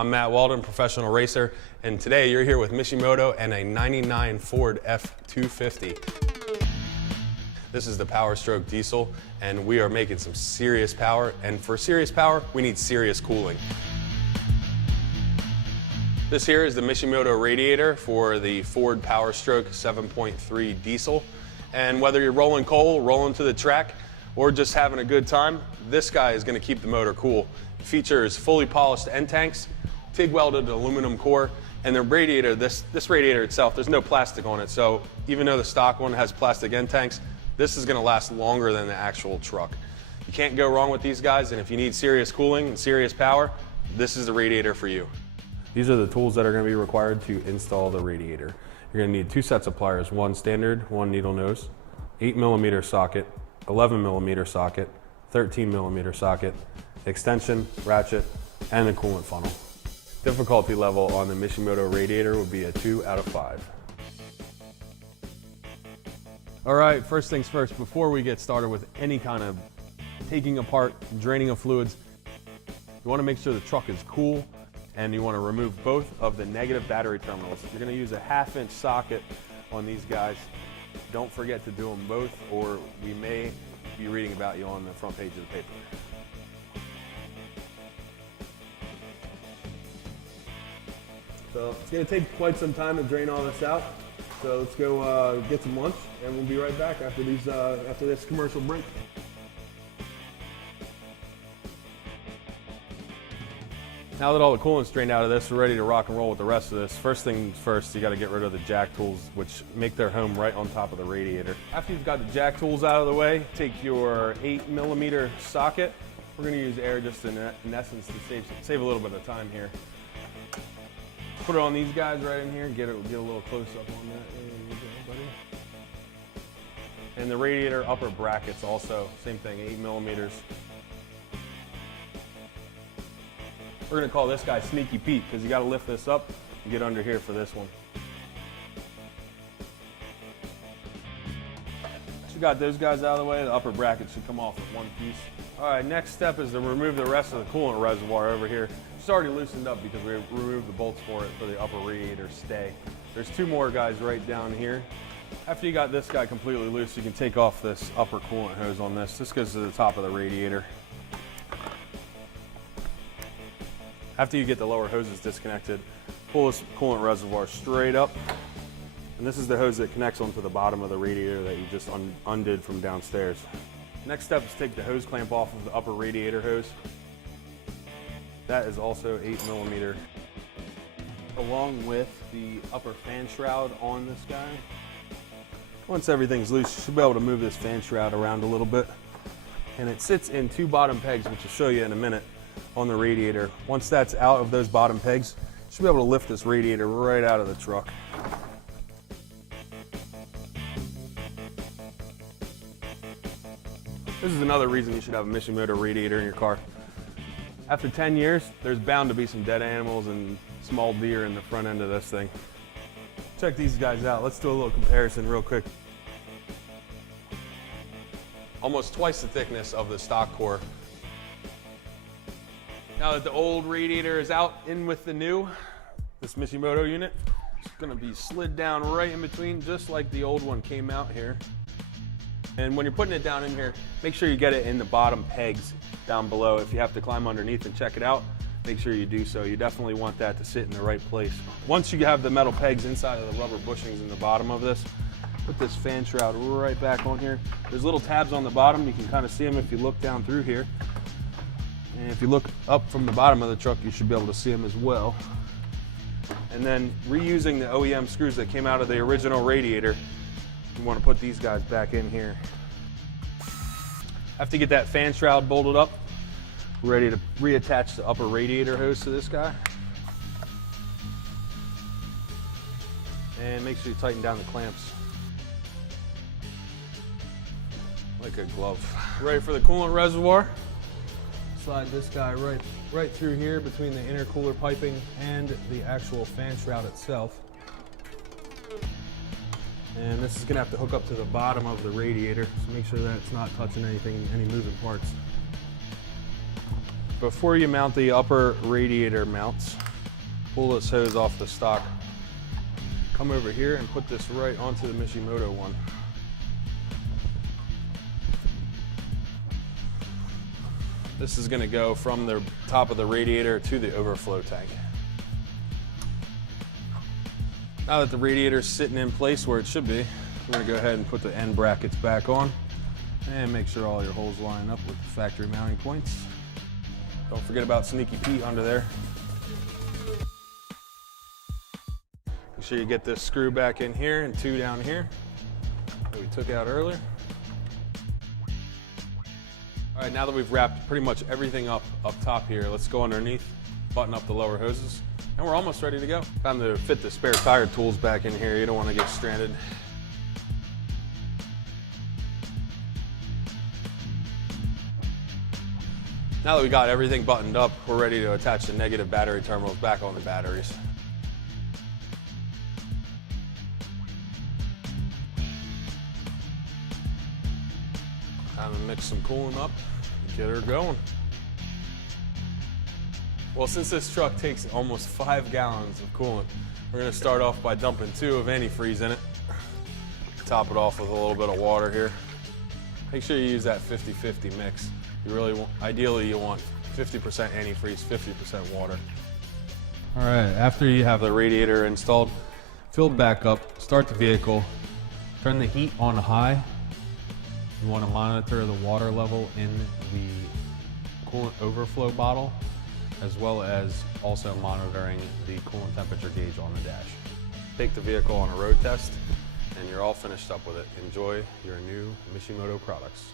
I'm Matt Walden, professional racer, and today you're here with Mishimoto and a 99 Ford F250. This is the Powerstroke diesel, and we are making some serious power, and for serious power, we need serious cooling. This here is the Mishimoto Radiator for the Ford Powerstroke 7.3 diesel, and whether you're rolling coal, rolling to the track, or just having a good time, this guy is going to keep the motor cool. It features fully polished end tanks, TIG-welded aluminum core, and the radiator, this radiator itself, there's no plastic on it, so even though the stock one has plastic end tanks, this is going to last longer than the actual truck. You can't go wrong with these guys, and if you need serious cooling and serious power, this is the radiator for you. These are the tools that are going to be required to install the radiator. You're going to need 2 sets of pliers, one standard, one needle nose, 8mm socket, 11mm socket, 13mm socket, extension, ratchet, and a coolant funnel. Difficulty level on the Mishimoto Radiator would be a 2 out of 5. All right, first things first, before we get started with any kind of taking apart, draining of fluids, you want to make sure the truck is cool, and you want to remove both of the negative battery terminals. You're going to use a 1/2-inch socket on these guys. Don't forget to do them both, or we may be reading about you on the front page of the paper. So it's going to take quite some time to drain all this out. So let's go get some lunch, and we'll be right back after this commercial break. Now that all the coolant's drained out of this, we're ready to rock and roll with the rest of this. First things first, you got to get rid of the jack tools, which make their home right on top of the radiator. After you've got the jack tools out of the way, take your 8mm socket. We're going to use air just in essence to save a little bit of time here. Put it on these guys right in here, get a little close up on that. There you go, buddy. And the radiator upper brackets also, same thing, 8mm. We're going to call this guy Sneaky Pete because you got to lift this up and get under here for this one. So you got those guys out of the way, the upper bracket should come off with one piece. All right, next step is to remove the rest of the coolant reservoir over here. It's already loosened up because we removed the bolts for it for the upper radiator stay. There's 2 more guys right down here. After you got this guy completely loose, you can take off this upper coolant hose on this. This goes to the top of the radiator. After you get the lower hoses disconnected, pull this coolant reservoir straight up. And this is the hose that connects onto the bottom of the radiator that you just undid from downstairs. Next step is take the hose clamp off of the upper radiator hose. That is also 8mm. Along with the upper fan shroud on this guy. Once everything's loose, you should be able to move this fan shroud around a little bit. And it sits in 2 bottom pegs, which I'll show you in a minute, on the radiator. Once that's out of those bottom pegs, you should be able to lift this radiator right out of the truck. This is another reason you should have a Mishimoto radiator in your car. After 10 years, there's bound to be some dead animals and small deer in the front end of this thing. Check these guys out. Let's do a little comparison real quick. Almost twice the thickness of the stock core. Now that the old radiator is out, in with the new, this Mishimoto unit, it's going to be slid down right in between, just like the old one came out here. And when you're putting it down in here, make sure you get it in the bottom pegs down below. If you have to climb underneath and check it out, make sure you do so. You definitely want that to sit in the right place. Once you have the metal pegs inside of the rubber bushings in the bottom of this, put this fan shroud right back on here. There's little tabs on the bottom. You can kind of see them if you look down through here. And if you look up from the bottom of the truck, you should be able to see them as well. And then reusing the OEM screws that came out of the original radiator, you want to put these guys back in here. After you get that fan shroud bolted up, we're ready to reattach the upper radiator hose to this guy. And make sure you tighten down the clamps. Like a glove. Ready for the coolant reservoir? Slide this guy right through here between the intercooler piping and the actual fan shroud itself. And this is going to have to hook up to the bottom of the radiator, so make sure that it's not touching anything, any moving parts. Before you mount the upper radiator mounts, Pull this hose off the stock. Come over here and put this right onto the Mishimoto one. This is going to go from the top of the radiator to the overflow tank. Now that the radiator is sitting in place where it should be, we're going to go ahead and put the end brackets back on and make sure all your holes line up with the factory mounting points. Don't forget about Sneaky Pete under there. Make sure you get this screw back in here and 2 down here that we took out earlier. All right, now that we've wrapped pretty much everything up top here, let's go underneath, button up the lower hoses, and we're almost ready to go. Time to fit the spare tire tools back in here. You don't want to get stranded. Now that we got everything buttoned up, we're ready to attach the negative battery terminals back on the batteries. Time to mix some coolant up and get her going. Well, since this truck takes almost 5 gallons of coolant, we're going to start off by dumping 2 of antifreeze in it. Top it off with a little bit of water here. Make sure you use that 50-50 mix. You really want, ideally you want 50% antifreeze, 50% water. All right, after you have the radiator installed, filled back up, start the vehicle, turn the heat on high. You want to monitor the water level in the coolant overflow bottle, as well as also monitoring the coolant temperature gauge on the dash. Take the vehicle on a road test, and you're all finished up with it. Enjoy your new Mishimoto products.